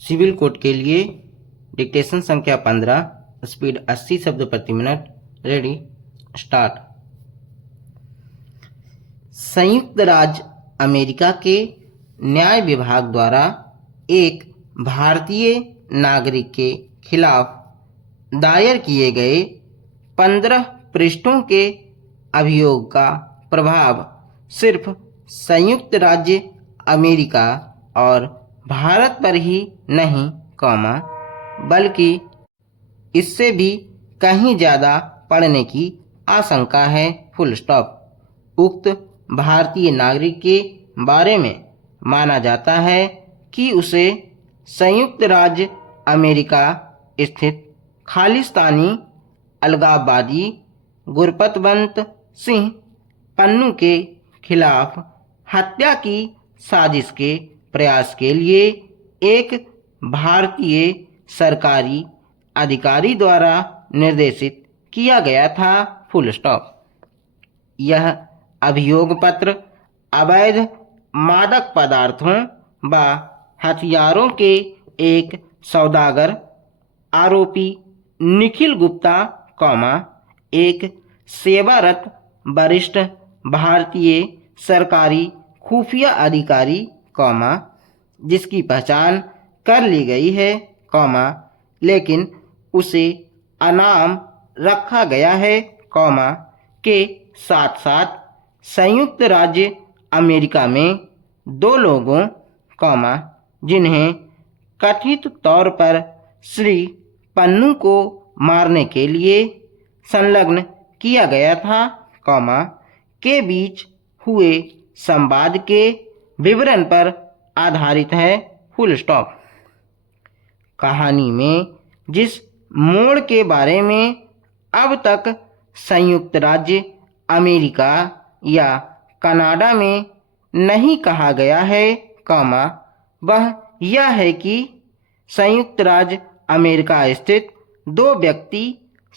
Civil code के लिए dictation संख्या 15, स्पीड 80 शब्द प्रति मिनट। Ready, start. संयुक्त राज्य अमेरिका के न्याय विभाग द्वारा एक भारतीय नागरिक के खिलाफ दायर किए गए 15 पृष्ठों के अभियोग का प्रभाव सिर्फ संयुक्त राज्य अमेरिका और भारत पर ही नहीं, बल्कि इससे भी कहीं ज़्यादा पड़ने की आशंका है। Full stop. उक्त भारतीय नागरिक के बारे में माना जाता है कि उसे संयुक्त राज्य अमेरिका स्थित खालिस्तानी अलगाववादी गुरपतवंत सिंह पन्नू के खिलाफ हत्या की साजिश के प्रयास के लिए एक भारतीय सरकारी अधिकारी द्वारा निर्देशित किया गया था। Full stop. यह अभियोग पत्र अवैध मादक पदार्थों व हथियारों के एक सौदागर आरोपी निखिल गुप्ता, एक सेवारत वरिष्ठ भारतीय सरकारी खुफिया अधिकारी, जिसकी पहचान कर ली गई है, लेकिन उसे अनाम रखा गया है, के साथ साथ संयुक्त राज्य अमेरिका में 2 लोगों, जिन्हें कथित तौर पर श्री पन्नू को मारने के लिए संलग्न किया गया था, के बीच हुए संवाद के विवरण पर आधारित है। Full stop. कहानी में जिस मोड़ के बारे में अब तक संयुक्त राज्य अमेरिका या कनाडा में नहीं कहा गया है, वह यह है कि संयुक्त राज्य अमेरिका स्थित 2 व्यक्ति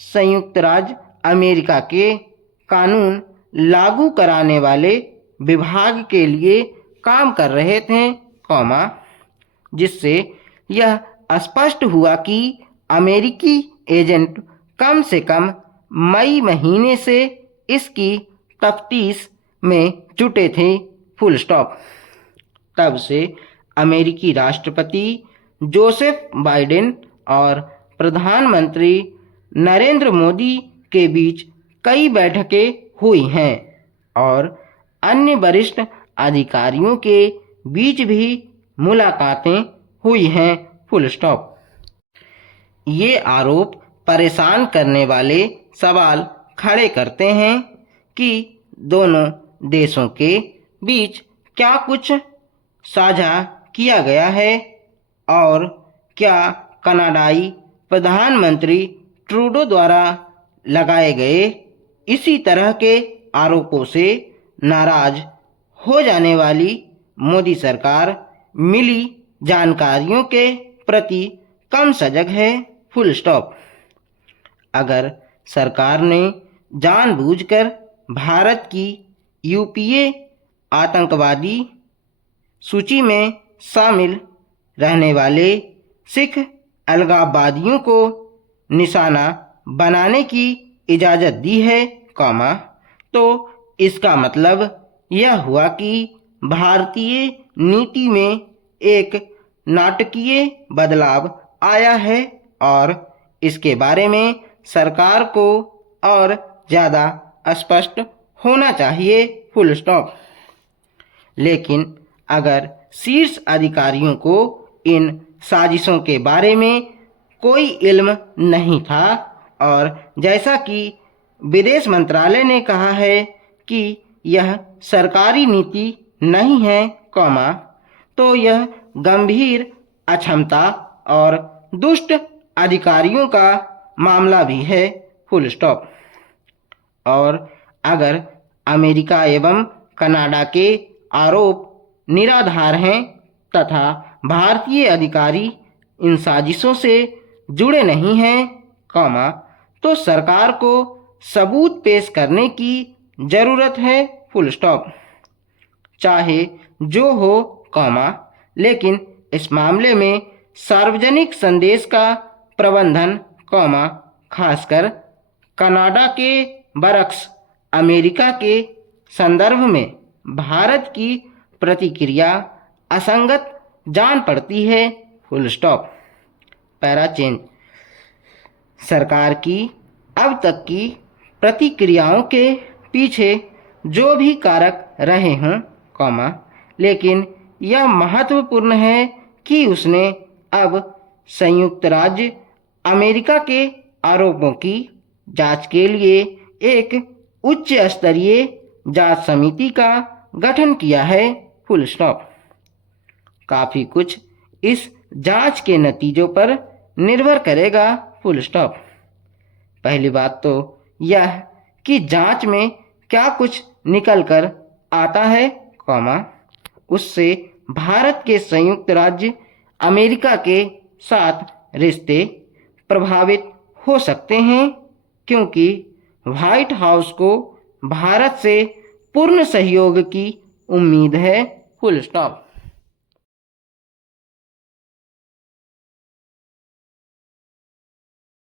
संयुक्त राज्य अमेरिका के कानून लागू कराने वाले विभाग के लिए काम कर रहे थे, जिससे यह स्पष्ट हुआ कि अमेरिकी एजेंट कम से कम मई महीने से इसकी तफ्तीश में जुटे थे। Full stop. तब से अमेरिकी राष्ट्रपति जोसेफ बाइडेन और प्रधानमंत्री नरेंद्र मोदी के बीच कई बैठकें हुई हैं और अन्य वरिष्ठ अधिकारियों के बीच भी मुलाकातें हुई हैं। Full stop. ये आरोप परेशान करने वाले सवाल खड़े करते हैं कि दोनों देशों के बीच क्या कुछ साझा किया गया है और क्या कनाडाई प्रधानमंत्री ट्रूडो द्वारा लगाए गए इसी तरह के आरोपों से नाराज हो जाने वाली मोदी सरकार मिली जानकारियों के प्रति कम सजग है। Full stop. अगर सरकार ने जानबूझकर भारत की यूपीए आतंकवादी सूची में शामिल रहने वाले सिख अलगाववादियों को निशाना बनाने की इजाज़त दी है, तो इसका मतलब यह हुआ कि भारतीय नीति में एक नाटकीय बदलाव आया है और इसके बारे में सरकार को और ज़्यादा स्पष्ट होना चाहिए। Full stop. लेकिन अगर शीर्ष अधिकारियों को इन साजिशों के बारे में कोई इल्म नहीं था और जैसा कि विदेश मंत्रालय ने कहा है कि यह सरकारी नीति नहीं है, तो यह गंभीर अक्षमता और दुष्ट अधिकारियों का मामला भी है। Full stop. और अगर अमेरिका एवं कनाडा के आरोप निराधार हैं तथा भारतीय अधिकारी इन साजिशों से जुड़े नहीं हैं, तो सरकार को सबूत पेश करने की ज़रूरत है। Full stop. चाहे जो हो, लेकिन इस मामले में सार्वजनिक संदेश का प्रबंधन, कॉमा, खासकर कनाडा के बरक्स अमेरिका के संदर्भ में भारत की प्रतिक्रिया असंगत जान पड़ती है, फुल स्टॉप। Para change. सरकार की अब तक की प्रतिक्रियाओं के पीछे जो भी कारक रहे हों, कॉमा, लेकिन यह महत्वपूर्ण है कि उसने अब संयुक्त राज्य अमेरिका के आरोपों की जांच के लिए एक उच्च स्तरीय जांच समिति का गठन किया है, फुल स्टॉप। काफ़ी कुछ इस जांच के नतीजों पर निर्भर करेगा, फुल स्टॉप। पहली बात तो यह कि जांच में क्या कुछ निकल कर आता है, कॉमा, उससे भारत के संयुक्त राज्य अमेरिका के साथ रिश्ते प्रभावित हो सकते हैं, क्योंकि व्हाइट हाउस को भारत से पूर्ण सहयोग की उम्मीद है, फुल स्टॉप।